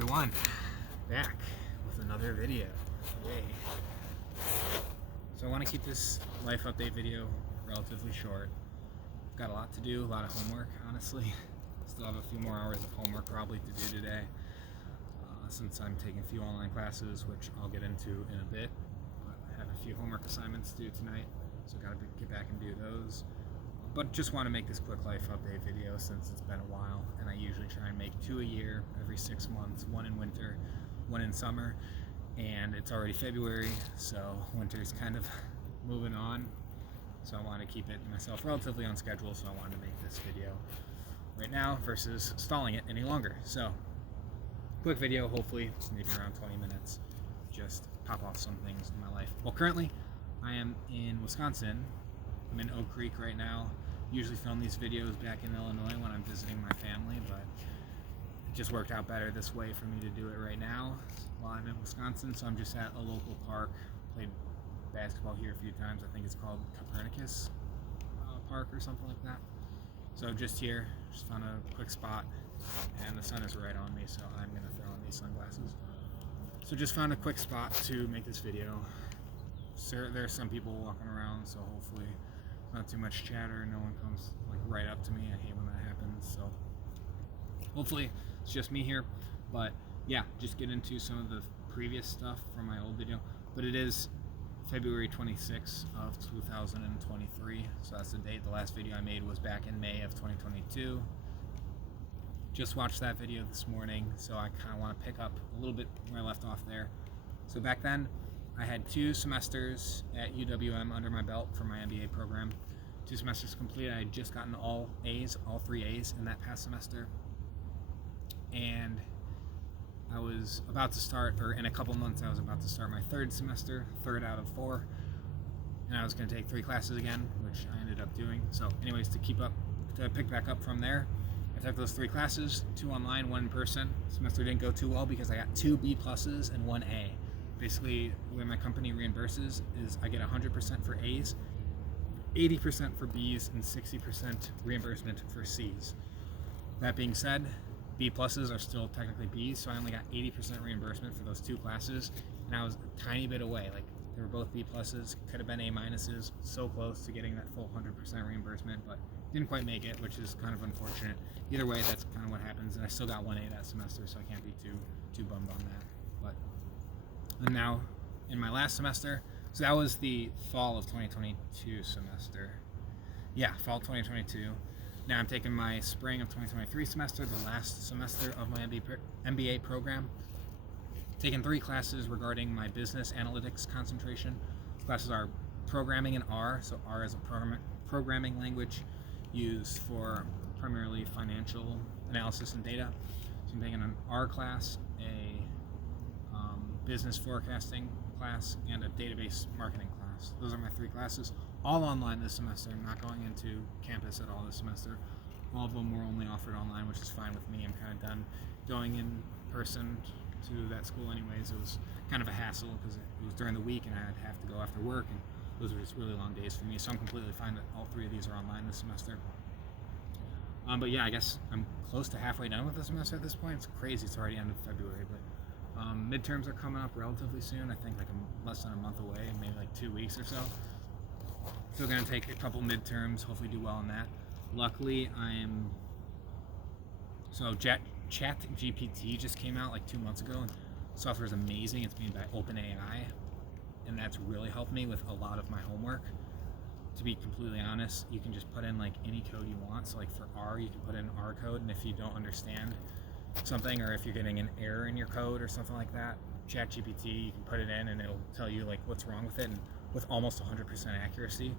everyone, back with another video. Yay. So I want to keep this life update video relatively short. Got a lot to do, a lot of homework, honestly. Still have a few more hours of homework probably to do today, since I'm taking a few online classes, which I'll get into in a bit. But I have a few homework assignments due tonight, so gotta get back and do those. But just want to make this quick life update video since it's been a while, and I usually try and make 2 a year, every 6 months, one in winter, one in summer, and it's already February, so winter's kind of moving on, so I want to keep it myself relatively on schedule, so I wanted to make this video right now versus stalling it any longer. So quick video, hopefully maybe around 20 minutes, just pop off some things in my life. Well, currently I am in Wisconsin. I'm in Oak Creek right now. Usually film these videos back in Illinois when I'm visiting my family, but it just worked out better this way for me to do it right now while I'm in Wisconsin. So I'm just at a local park. Played basketball here a few times. I think it's called Copernicus Park or something like that. So just here, just found a quick spot, and the sun is right on me, so I'm gonna throw on these sunglasses. So just found a quick spot to make this video. So there's some people walking around, so hopefully not too much chatter, no one comes like right up to me. I hate when that happens, so hopefully it's just me here. But yeah, just get into some of the previous stuff from my old video. But it is February 26th of 2023, so that's the date. The last video I made was back in May of 2022. Just watched that video this morning, so I kind of want to pick up a little bit where I left off there. So back then I had 2 semesters at UWM under my belt for my MBA program. 2 semesters completed. I had just gotten all A's, all 3 A's in that past semester. And I was about to start, or in a couple months, I was about to start my 3rd semester, 3rd out of 4. And I was going to take 3 classes again, which I ended up doing. So anyways, to pick back up from there, I took those 3 classes, 2 online, 1 in person. Semester didn't go too well because I got 2 B pluses and 1 A. Basically, the way my company reimburses is I get 100% for A's, 80% for B's, and 60% reimbursement for C's. That being said, B pluses are still technically B's, so I only got 80% reimbursement for those 2 classes, and I was a tiny bit away. Like, they were both B pluses, could have been A minuses, so close to getting that full 100% reimbursement, but didn't quite make it, which is kind of unfortunate. Either way, that's kind of what happens, and I still got 1 A that semester, so I can't be too bummed on that. But I'm now in my last semester, so that was the fall of 2022 semester. Yeah, fall 2022. Now I'm taking my spring of 2023 semester, the last semester of my MBA program. Taking 3 classes regarding my business analytics concentration. Classes are programming in R, so R is a programming language used for primarily financial analysis and data. So I'm taking an R class, a business forecasting class, and a database marketing class. Those are my 3 classes, all online this semester. I'm not going into campus at all this semester. All of them were only offered online, which is fine with me. I'm kind of done going in person to that school anyways. It was kind of a hassle because it was during the week and I'd have to go after work, and those were just really long days for me, so I'm completely fine that all 3 of these are online this semester. But yeah, I guess I'm close to halfway done with the semester at this point. It's crazy, it's already end of February, but midterms are coming up relatively soon. I think like less than a month away, maybe like 2 weeks or so. So we're going to take a couple midterms, hopefully do well in that. Luckily, ChatGPT just came out like 2 months ago, and the software is amazing. It's made by OpenAI, and that's really helped me with a lot of my homework. To be completely honest, you can just put in like any code you want. So like for R, you can put in R code, and if you don't understand something, or if you're getting an error in your code or something like that, ChatGPT, you can put it in and it'll tell you like what's wrong with it, and with almost 100% accuracy.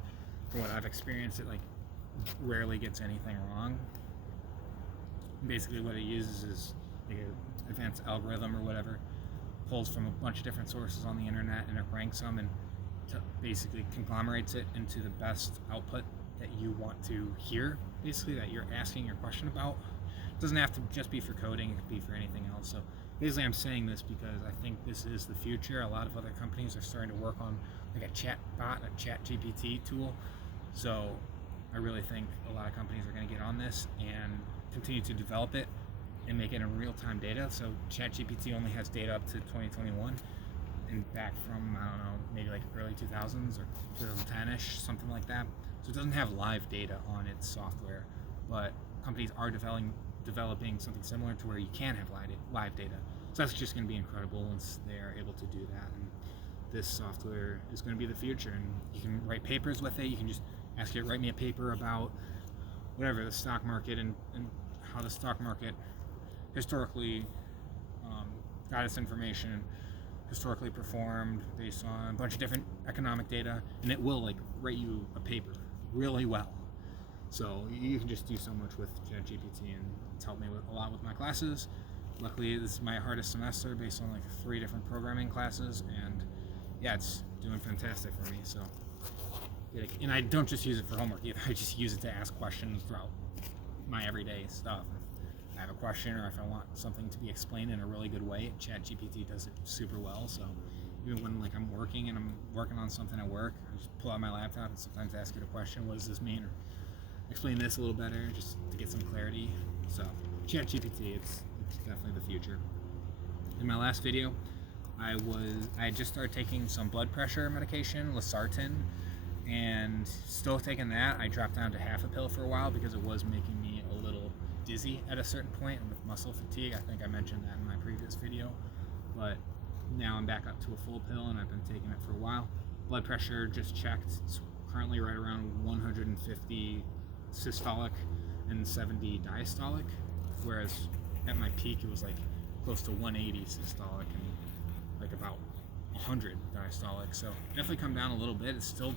From what I've experienced, it like rarely gets anything wrong. Basically what it uses is like an advanced algorithm or whatever, pulls from a bunch of different sources on the internet, and it ranks them and basically conglomerates it into the best output that you want to hear, basically that you're asking your question about. It doesn't have to just be for coding, it could be for anything else. So basically I'm saying this because I think this is the future. A lot of other companies are starting to work on like a chat bot, a chat GPT tool. So I really think a lot of companies are going to get on this and continue to develop it and make it in real-time data. So ChatGPT only has data up to 2021 and back from, I don't know, maybe like early 2000s or 2010-ish, something like that. So it doesn't have live data on its software, but companies are developing something similar to where you can have live data. So that's just going to be incredible once they are able to do that. And this software is going to be the future, and you can write papers with it. You can just ask it to write me a paper about whatever, the stock market and how the stock market historically got its information, historically performed based on a bunch of different economic data, and it will like write you a paper really well. So you can just do so much with ChatGPT, and it's helped me a lot with my classes. Luckily, this is my hardest semester based on like 3 different programming classes, and yeah, it's doing fantastic for me. So, and I don't just use it for homework either. I just use it to ask questions throughout my everyday stuff. If I have a question or if I want something to be explained in a really good way, ChatGPT does it super well. So even when like I'm working and I'm working on something at work, I just pull out my laptop and sometimes ask it a question. What does this mean? Or explain this a little better just to get some clarity. So ChatGPT, it's definitely the future. In my last video, I had just started taking some blood pressure medication, losartan, and still taking that. I dropped down to half a pill for a while because it was making me a little dizzy at a certain point, and with muscle fatigue. I think I mentioned that in my previous video, but now I'm back up to a full pill, and I've been taking it for a while. Blood pressure just checked. It's currently right around 150 systolic and 70 diastolic, whereas at my peak it was like close to 180 systolic and like about 100 diastolic. So definitely come down a little bit. It's still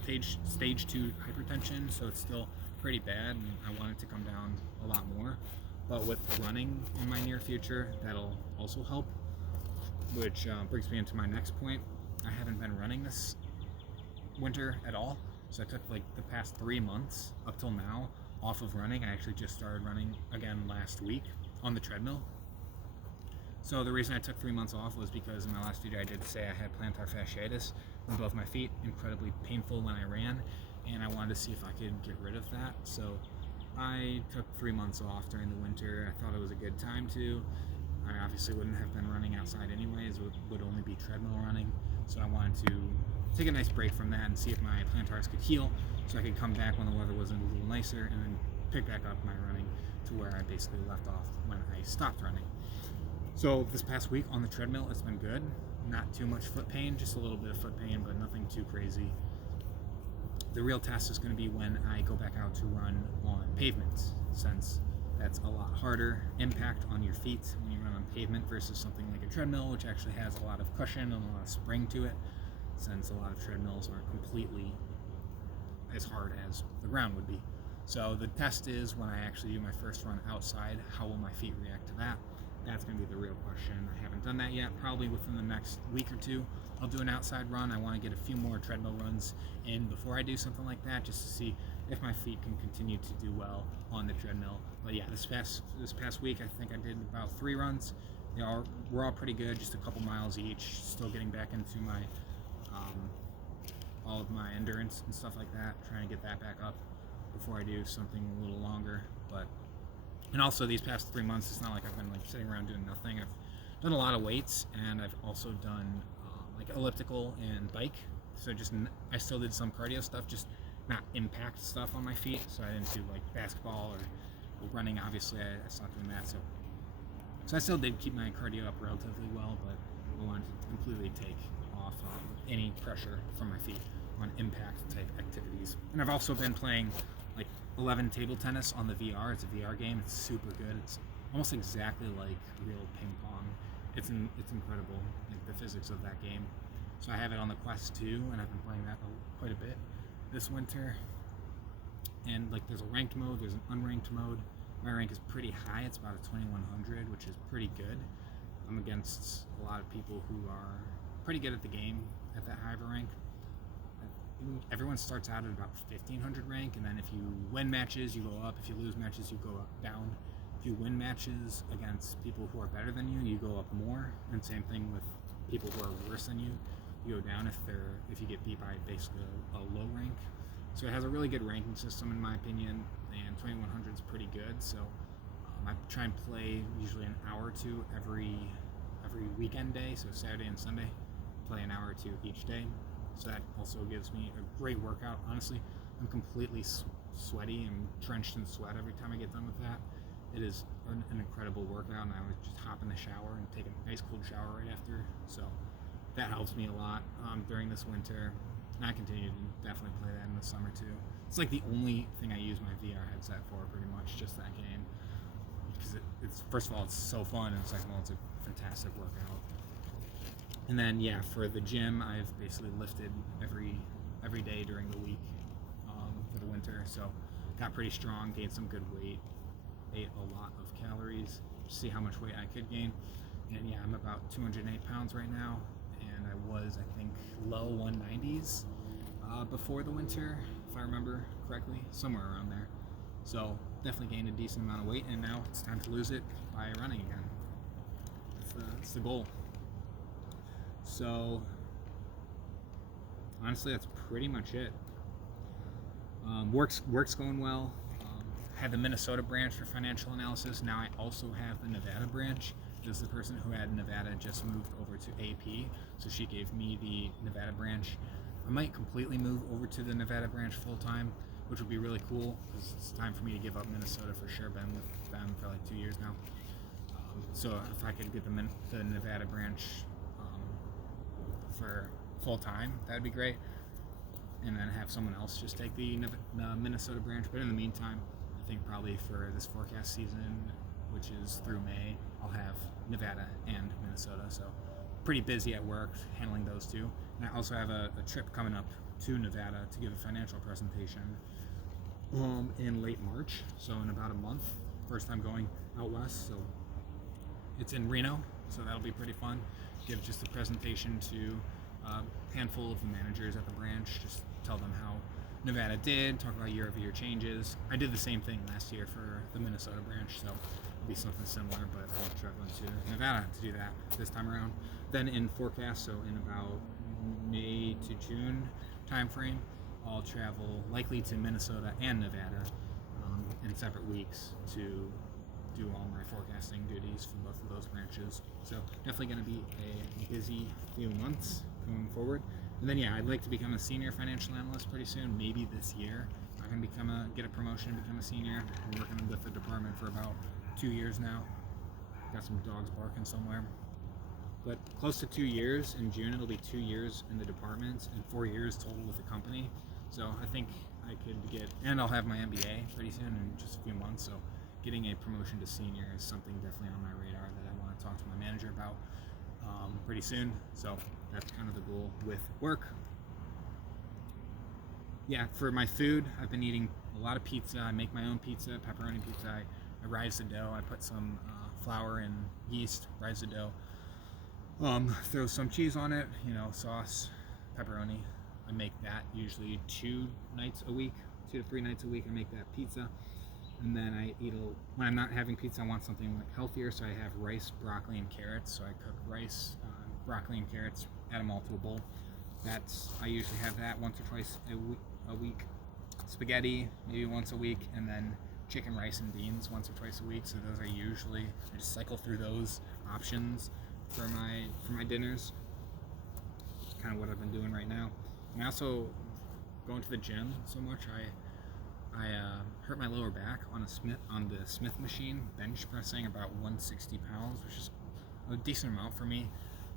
stage 2 hypertension, so it's still pretty bad, and I want it to come down a lot more. But with running in my near future, that'll also help, which brings me into my next point. I haven't been running this winter at all, so I took like the past 3 months up till now off of running. I actually just started running again last week on the treadmill. So the reason I took 3 months off was because in my last video I did say I had plantar fasciitis in both my feet, incredibly painful when I ran, and I wanted to see if I could get rid of that. So I took 3 months off during the winter. I thought it was a good time to. I obviously wouldn't have been running outside anyways, it would only be treadmill running. So I wanted to take a nice break from that and see if my plantars could heal, so I could come back when the weather was a little nicer and then pick back up my running to where I basically left off when I stopped running. So this past week on the treadmill, it's been good. Not too much foot pain, just a little bit of foot pain, but nothing too crazy. The real test is going to be when I go back out to run on pavement, since that's a lot harder impact on your feet when you run on pavement versus something like a treadmill, which actually has a lot of cushion and a lot of spring to it, since a lot of treadmills aren't completely as hard as the ground would be. So the test is when I actually do my first run outside, how will my feet react to that? That's going to be the real question. I haven't done that yet. Probably within the next week or two, I'll do an outside run. I want to get a few more treadmill runs in before I do something like that, just to see if my feet can continue to do well on the treadmill. But yeah, this past week, I think I did about 3 runs. We're all pretty good, just a couple miles each. Still getting back into my all of my endurance and stuff like that, trying to get that back up before I do something a little longer. And also these past 3 months, it's not like I've been like sitting around doing nothing. I've done a lot of weights, and I've also done like elliptical and bike. So I still did some cardio stuff, just not impact stuff on my feet. So I didn't do like basketball or running. Obviously, I stopped doing that. So I still did keep my cardio up relatively well, but I wanted to completely take off any pressure from my feet on impact type activities. And I've also been playing like 11 table tennis on the VR. It's a VR game. It's super good. It's almost exactly like real ping pong. It's incredible, like the physics of that game. So I have it on the Quest 2, and I've been playing that quite a bit this winter. And like there's a ranked mode, there's an unranked mode. My rank is pretty high. It's about a 2100, which is pretty good. I'm against a lot of people who are pretty good at the game at that high of a rank. Everyone starts out at about 1500 rank, and then if you win matches, you go up. If you lose matches, you go down. If you win matches against people who are better than you, you go up more. And same thing with people who are worse than you. You go down if you get beat by basically a low rank. So it has a really good ranking system in my opinion, and 2100 is pretty good. So I try and play usually an hour or two every weekend day, so Saturday and Sunday, play an hour or two each day. So that also gives me a great workout. Honestly, I'm completely sweaty and drenched in sweat every time I get done with that. It is an incredible workout, and I would just hop in the shower and take a nice cold shower right after. So that helps me a lot during this winter. And I continue to definitely play that in the summer too. It's like the only thing I use my VR headset for, pretty much, just that game. Because it's first of all, it's so fun, and second of all, it's a fantastic workout. And then yeah, for the gym, I've basically lifted every day during the week for the winter. So got pretty strong, gained some good weight, ate a lot of calories, see how much weight I could gain. And yeah, I'm about 208 pounds right now, and I was, I think, low 190s before the winter, if I remember correctly, somewhere around there. So definitely gained a decent amount of weight, and now it's time to lose it by running again. That's the goal. So honestly, that's pretty much it. Work's going well. Had the Minnesota branch for financial analysis. Now I also have the Nevada branch. This is the person who had Nevada just moved over to AP, so she gave me the Nevada branch. I might completely move over to the Nevada branch full time, which would be really cool, because it's time for me to give up Minnesota for sure. Been with them for like 2 years now. So if I could get the Nevada branch for full time, that'd be great. And then have someone else just take the Minnesota branch. But in the meantime, I think probably for this forecast season, which is through May, I'll have Nevada and Minnesota. So pretty busy at work handling those two. And I also have a trip coming up to Nevada to give a financial presentation in late March, so in about a month. First time going out west, so it's in Reno, so that'll be pretty fun. Give just a presentation to a handful of the managers at the branch, just tell them how Nevada did, talk about year-over-year changes. I did the same thing last year for the Minnesota branch, so it'll be something similar, but I'll travel to Nevada to do that this time around. Then in forecast, so in about May to June time frame, I'll travel likely to Minnesota and Nevada in separate weeks to do all my forecasting duties for both of those branches. So definitely going to be a busy few months going forward. And then yeah, I'd like to become a senior financial analyst pretty soon, maybe this year. I can get a promotion and become a senior. I've been working with the department for about 2 years now. Got some dogs barking somewhere. But close to 2 years. In June it'll be 2 years in the department and 4 years total with the company. So I think I could and I'll have my MBA pretty soon in just a few months. So getting a promotion to senior is something definitely on my radar that I want to talk to my manager about pretty soon. So that's kind of the goal with work. Yeah, for my food, I've been eating a lot of pizza. I make my own pizza, pepperoni pizza. I rise the dough. I put some flour and yeast, rise the dough. Throw some cheese on it, sauce, pepperoni. I make that usually 2 nights a week, 2 to 3 nights a week. I make that pizza. And then I eat when I'm not having pizza, I want something like healthier, so I have rice, broccoli, and carrots. So I cook rice, broccoli, and carrots, add them all to a bowl. I usually have that once or twice a week. Spaghetti, maybe once a week, and then chicken, rice, and beans once or twice a week. So those are usually, I just cycle through those options for my dinners. It's kind of what I've been doing right now. And I also going to the gym so much. I hurt my lower back on the Smith machine, bench pressing about 160 pounds, which is a decent amount for me.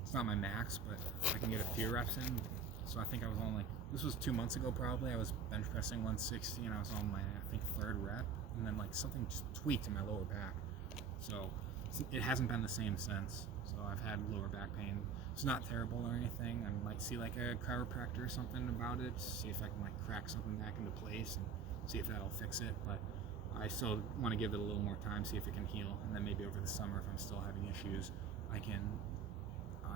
It's not my max, but I can get a few reps in. So I think I was on this was 2 months ago probably. I was bench pressing 160 and I was on my, I think, 3rd rep, and then something just tweaked in my lower back. So it hasn't been the same since. So I've had lower back pain. It's not terrible or anything. I might see a chiropractor or something about it, see if I can crack something back into place and see if that'll fix it. But I still want to give it a little more time, see if it can heal, and then maybe over the summer, if I'm still having issues, I can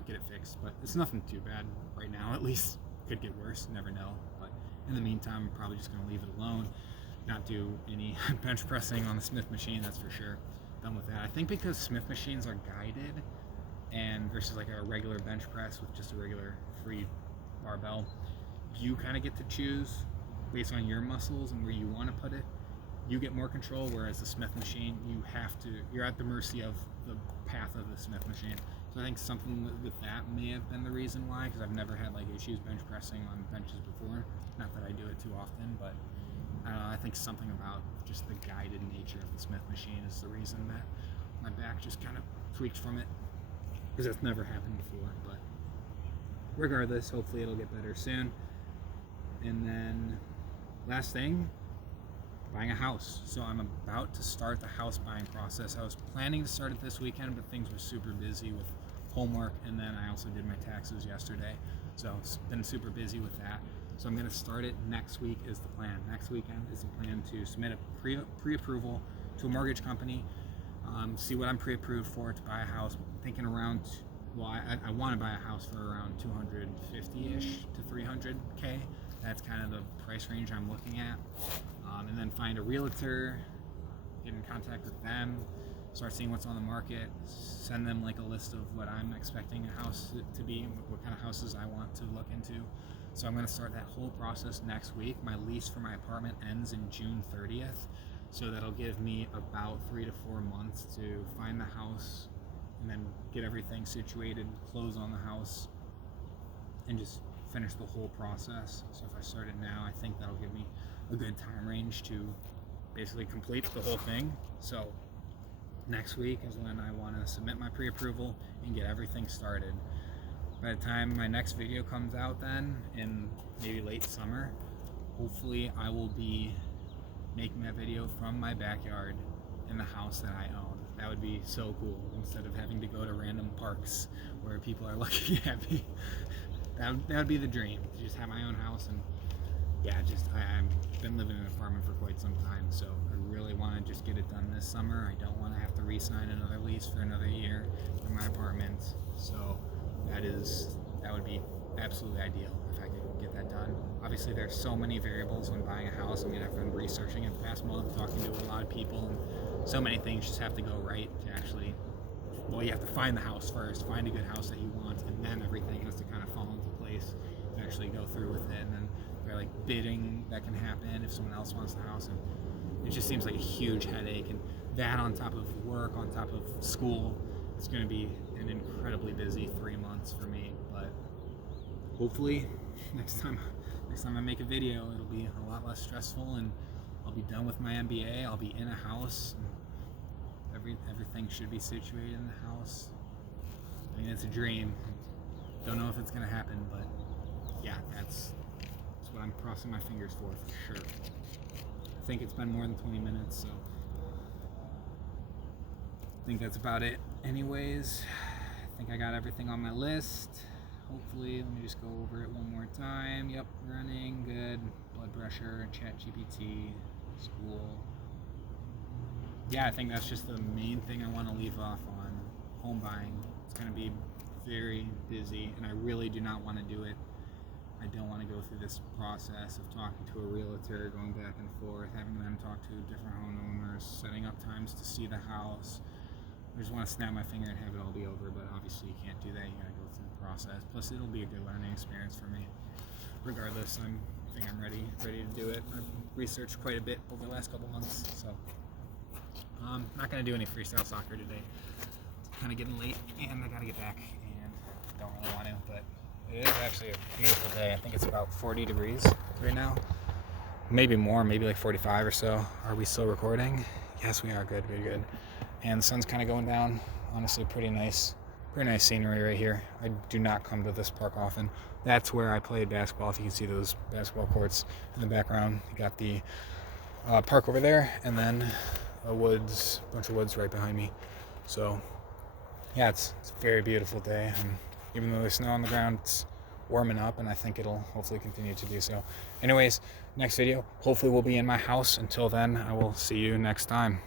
get it fixed. But it's nothing too bad right now, at least. Could get worse, never know. But in the meantime, I'm probably just going to leave it alone, not do any bench pressing on the Smith machine, that's for sure. Done with that. I think because Smith machines are guided and versus a regular bench press with just a regular free barbell, you kind of get to choose based on your muscles and where you want to put it. you get more control, whereas the Smith machine, you're at the mercy of the path of the Smith machine. So I think something with that may have been the reason why, because I've never had like issues bench pressing on benches before. Not that I do it too often, but I think something about just the guided nature of the Smith machine is the reason that my back just kind of tweaked from it, because that's never happened before. But regardless, hopefully it'll get better soon. And then last thing, buying a house. So I'm about to start the house buying process. I was planning to start it this weekend, but things were super busy with homework, and then I also did my taxes yesterday, so it's been super busy with that. So I'm going to start it next week is the plan. Next weekend is the plan to submit a pre-approval to a mortgage company, see what I'm pre-approved for to buy a house. Thinking around, I want to buy a house for around 250-ish to 300K. That's kind of the price range I'm looking at. And then find a realtor, get in contact with them, start seeing what's on the market, send them like a list of what I'm expecting a house to be and what kind of houses I want to look into. So I'm going to start that whole process next week. My lease for my apartment ends in June 30th, so that'll give me about 3 to 4 months to find the house and then get everything situated, close on the house, and just finish the whole process. So if I start it now, I think that'll give me a good time range to basically complete the whole thing. So next week is when I want to submit my pre-approval and get everything started. By the time my next video comes out then, in maybe late summer, hopefully I will be making that video from my backyard in the house that I own. That would be so cool, instead of having to go to random parks where people are looking at me. That would be the dream, to just have my own house. And yeah, I've been living in an apartment for quite some time, so I really want to just get it done this summer. I don't want to have to re-sign another lease for another year in my apartment. So that would be absolutely ideal if I could get that done. Obviously, there's so many variables when buying a house. I mean, I've been researching it the past month, talking to a lot of people, and so many things just have to go right to actually, well, you have to find the house first, find a good house that you want, and then everything has to kind of fall into place to actually go through with it. And then there's like bidding that can happen if someone else wants the house, and it just seems like a huge headache. And that on top of work, on top of school, it's going to be an incredibly busy 3 months for me. But hopefully next time I make a video, it'll be a lot less stressful, and I'll be done with my MBA. I'll be in a house. Everything should be situated in the house. I mean, it's a dream. Don't know if it's going to happen, but yeah, that's what I'm crossing my fingers for sure. I think it's been more than 20 minutes, so I think that's about it. Anyways, I think I got everything on my list. Hopefully, let me just go over it one more time. Yep, running, good. Blood pressure, ChatGPT, school. Yeah, I think that's just the main thing I want to leave off on. Home buying. It's going to be very busy, and I really do not want to do it. I don't want to go through this process of talking to a realtor, going back and forth, having them talk to different homeowners, setting up times to see the house. I just want to snap my finger and have it all be over, but obviously you can't do that. You got to go through the process. Plus, it'll be a good learning experience for me. Regardless, I think I'm ready to do it. I've researched quite a bit over the last couple months, so I'm not going to do any freestyle soccer today. It's kind of getting late, and I got to get back, and don't really want to, but it is actually a beautiful day. I think it's about 40 degrees right now. Maybe more, maybe like 45 or so. Are we still recording? Yes, we are. Good. And the sun's kind of going down. Honestly, pretty nice scenery right here. I do not come to this park often. That's where I played basketball. If you can see those basketball courts in the background. You got the park over there, and then a bunch of woods right behind me. So yeah, it's a very beautiful day. And even though there's snow on the ground, it's warming up, and I think it'll hopefully continue to do so. Anyways, next video, hopefully we'll be in my house. Until then, I will see you next time.